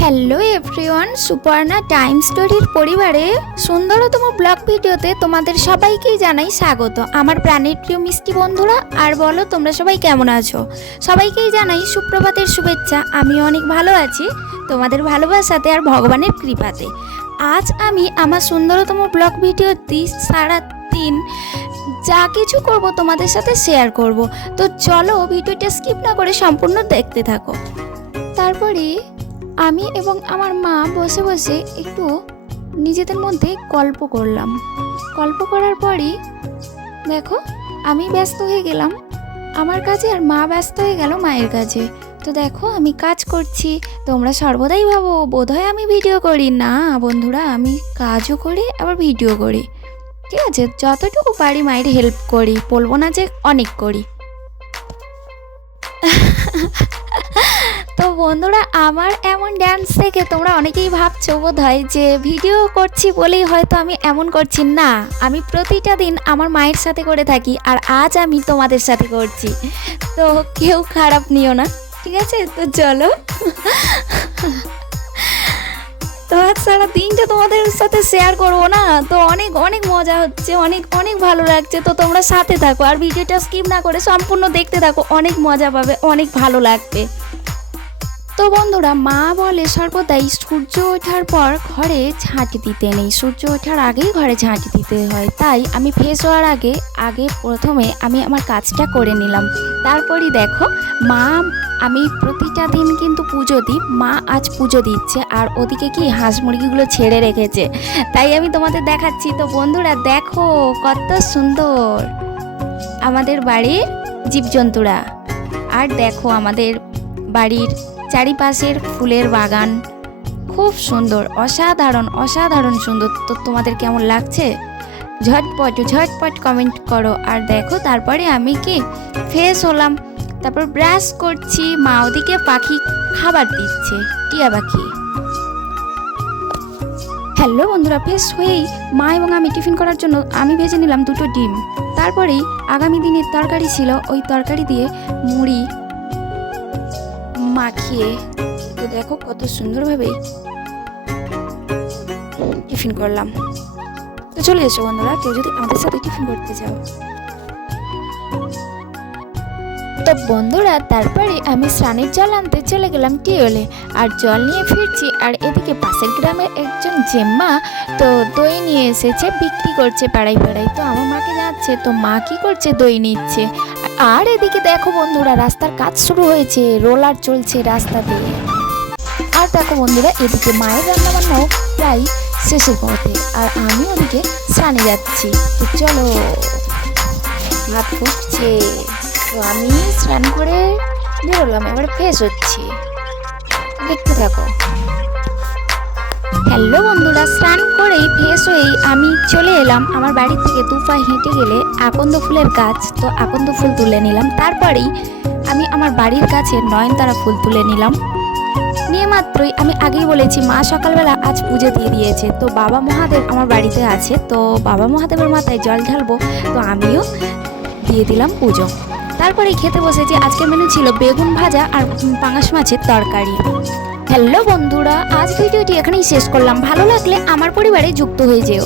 Hello everyone, Suparna time স্টোরির পরিবারে সুন্দরতম blog ভিডিওতে তোমাদের সবাইকেই জানাই স্বাগত। আমার প্রাণের প্রিয় মিষ্টি বন্ধুরা, আর বলো তোমরা সবাই কেমন আছো? সবাইকেই জানাই সুপ্রভাতের শুভেচ্ছা। আমি অনেক ভালো আছি তোমাদের ভালোবাসাতে আর ভগবানের কৃপাতে। আজ আমি আমার সুন্দরতম ব্লগ ভিডিওটি সারাদিন যা কিছু করব তোমাদের সাথে শেয়ার করব। তো চলো ভিডিওটা স্কিপ না করে সম্পূর্ণ দেখতে থাকো। তারপরে আমি এবং আমার মা বসে বসে একটু নিজেদের মধ্যে গল্প করলাম। গল্প করার পরই দেখো আমি ব্যস্ত হয়ে গেলাম আমার কাজে, আর মা ব্যস্ত হয়ে গেল মায়ের কাজে। তো দেখো আমি কাজ করছি, তোমরা সর্বদাই ভাবো বোধহয় আমি ভিডিও করি। না বন্ধুরা, আমি কাজও করি আবার ভিডিও করি, ঠিক আছে? যতটুকু পারি মায়ের হেল্প করি, বলবো না যে অনেক করি। তো বন্ধুরা, আমার এমন ড্যান্স দেখে তোমরা অনেকেই ভাবছো বোধহয় যে ভিডিও করছি বলেই হয়তো আমি এমন করছি। না, আমি প্রতিটা দিন আমার মায়ের সাথে করে থাকি, আর আজ আমি তোমাদের সাথে করছি। তো কেউ খারাপ নিও না, ঠিক আছে? তো চলো। তো আজ সারা দিনটা তোমাদের সাথে শেয়ার করবো না, তো অনেক অনেক মজা হচ্ছে, অনেক অনেক ভালো লাগছে। তো তোমরা সাথে থাকো আর ভিডিওটা স্কিপ না করে সম্পূর্ণ দেখতে থাকো, অনেক মজা পাবে, অনেক ভালো লাগবে। তো বন্ধুরা, মা বলে সর্বদাই সূর্য ওঠার পর ঘরে ঝাঁটি দিতে নেই, সূর্য ওঠার আগেই ঘরে ঝাঁটি দিতে হয়। তাই আমি ফ্রেশ হওয়ার আগে প্রথমে আমি আমার কাজটা করে নিলাম। তারপরই দেখো মা, আমি প্রতিটা দিন কিন্তু পুজো দিই, মা আজ পুজো দিচ্ছে আর ওদিকে কি হাঁস মুরগিগুলো ছেড়ে রেখেছে, তাই আমি তোমাদের দেখাচ্ছি। তো বন্ধুরা দেখো কত সুন্দর আমাদের বাড়ির জীবজন্তুরা, আর দেখো আমাদের বাড়ির চারিপাশের ফুলের বাগান খুব সুন্দর, অসাধারণ অসাধারণ সুন্দর। তো তোমাদের কেমন লাগছে ঝটপট কমেন্ট করো। আর দেখো তারপরে আমি কি ফ্রেশ হলাম, তারপর ব্রাশ করছি, মা ওদিকে পাখি খাবার দিচ্ছে, টিয়া পাখি। হ্যালো বন্ধুরা, ফ্রেশ হয়েই মা এবং আমি টিফিন করার জন্য আমি ভেজে নিলাম 2টো ডিম। তারপরেই আগামী দিনের তরকারি ছিল, ওই তরকারি দিয়ে মুড়ি মাখিয়ে, তো দেখো কত সুন্দরভাবেই টিফিন করলাম। তো চলে এসো বন্ধুরা, কেউ যদি আমাদের সাথে টিফিন করতে চাও। তো বন্ধুরা, তারপরে আমি স্নানের জল আনতে চলে গেলাম টিউবওয়েলে, আর জল নিয়ে ফিরছি। আর এদিকে পাশের গ্রামের একজন জেম্মা তো দই নিয়ে এসেছে, বিক্রি করছে পাড়ায় পাড়ায়। তো আমার মাকে যাচ্ছে, তো মা কি করছে, দই নিচ্ছে। আর এদিকে দেখো বন্ধুরা, রাস্তার কাজ শুরু হয়েছে, রোলার চলছে রাস্তাতে। আর দেখো বন্ধুরা, এদিকে মায়ের রান্নাবান্নাও প্রায় শেষের পথে, আর আমি ওদিকে স্নানে যাচ্ছি। তো চলো, ভাত ফুটছে, তো আমি স্নান করে বেরোলাম, এবার ফ্রেশ হচ্ছি, দেখতে থাকো। হ্যালো বন্ধুরা, স্নান করেই ফ্রেশ হয়েই আমি চলে এলাম আমার বাড়ি থেকে 2 পা হেঁটে গেলে আকন্দ ফুলের গাছ, তো আকন্দ ফুল তুলে নিলাম। তারপরেই আমি আমার বাড়ির কাছে নয়নতারা ফুল তুলে নিলাম। নিয়ে মাত্রই আমি আগেই বলেছি মা সকালবেলা আজ পুজো দিয়ে দিয়েছে, তো বাবা মহাদেব আমার বাড়িতে আছে, তো বাবা মহাদেবের মাথায় জল ঢালবো, তো আমিও দিয়ে দিলাম পুজো। তারপরে খেতে বসেছি। আজকের মেনু ছিল বেগুন ভাজা আর পাঙাশ মাছের তরকারি। হ্যালো বন্ধুরা, আজ ভিডিওটি এখানেই শেষ করলাম। ভালো লাগলে আমার পরিবারে যুক্ত হয়ে যেও।